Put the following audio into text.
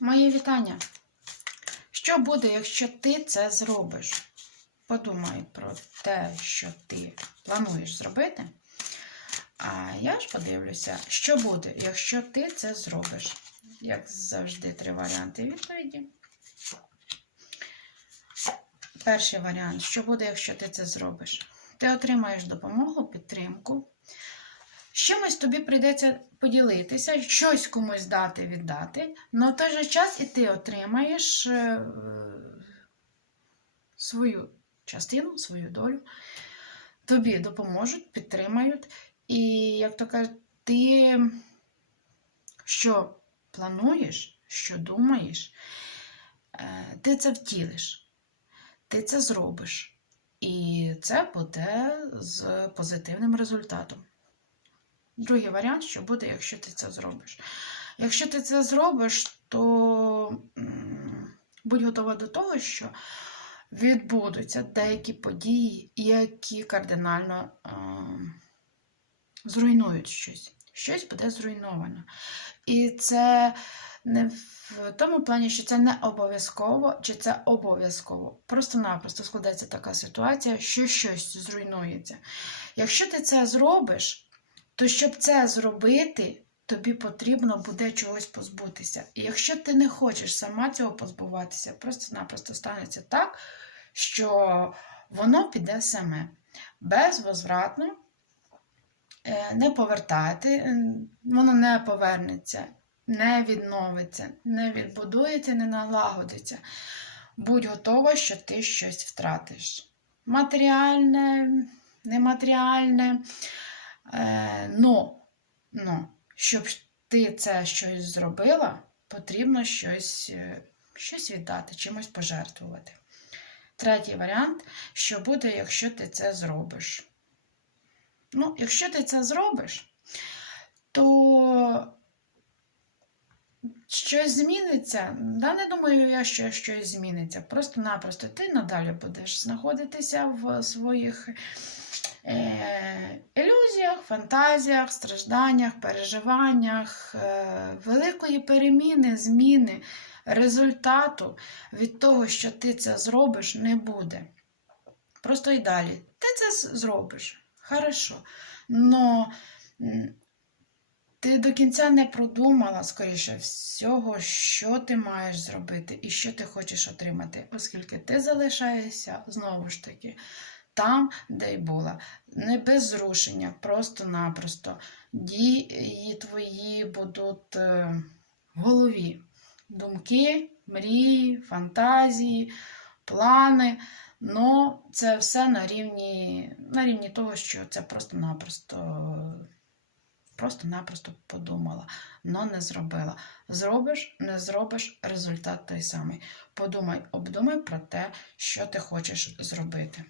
Мої вітання. Що буде, якщо ти це зробиш? Подумай про те, що ти плануєш зробити. А я ж подивлюся, що буде, якщо ти це зробиш. Як завжди, три варіанти відповіді. Перший варіант: що буде, якщо ти це зробиш? Ти отримаєш допомогу, підтримку. З чимось тобі прийдеться поділитися, щось комусь дати, віддати, але в той же час і ти отримаєш е, свою частину, свою долю. Тобі допоможуть, підтримають. І, як то кажуть, ти що плануєш, що думаєш, е, ти це втілиш, ти це зробиш. І це буде з позитивним результатом. Другий варіант, що буде, якщо ти це зробиш. Якщо ти це зробиш, то будь готова до того, що відбудуться деякі події, які кардинально е, зруйнують щось. Щось буде зруйновано. І це не в тому плані, що це не обов'язково, чи це обов'язково. Просто-напросто складається така ситуація, що щось зруйнується. Якщо ти це зробиш, то щоб це зробити, тобі потрібно буде чогось позбутися. І якщо ти не хочеш сама цього позбуватися, просто-напросто станеться так, що воно піде саме безвозвратно, е, не повертати, е, воно не повернеться, не відновиться, не відбудується, не налагодиться. Будь готова, що ти щось втратиш. Матеріальне, нематеріальне. Е, но, но, щоб ти це щось зробила, потрібно щось, е, щось віддати, чимось пожертвувати. Третій варіант, що буде, якщо ти це зробиш. Ну, якщо ти це зробиш, то щось зміниться. Да, не думаю я, що щось зміниться. Просто-напросто ти надалі будеш знаходитися в своїх е, ілюзіях, фантазіях, стражданнях, переживаннях, е, великої переміни, зміни, результату від того, що ти це зробиш, не буде. Просто і далі. Ти це зробиш. Хорошо. Но ти до кінця не продумала, скоріше всього, що ти маєш зробити і що ти хочеш отримати, оскільки ти залишаєшся знову ж таки там, де й була. Не без зрушення, просто-напросто. Дії твої будуть е, в голові. Думки, мрії, фантазії, плани. Ну, це все на рівні, на рівні того, що це просто-напросто просто-напросто подумала, но не зробила. Зробиш, не зробиш, результат той самий. Подумай, обдумай про те, що ти хочеш зробити.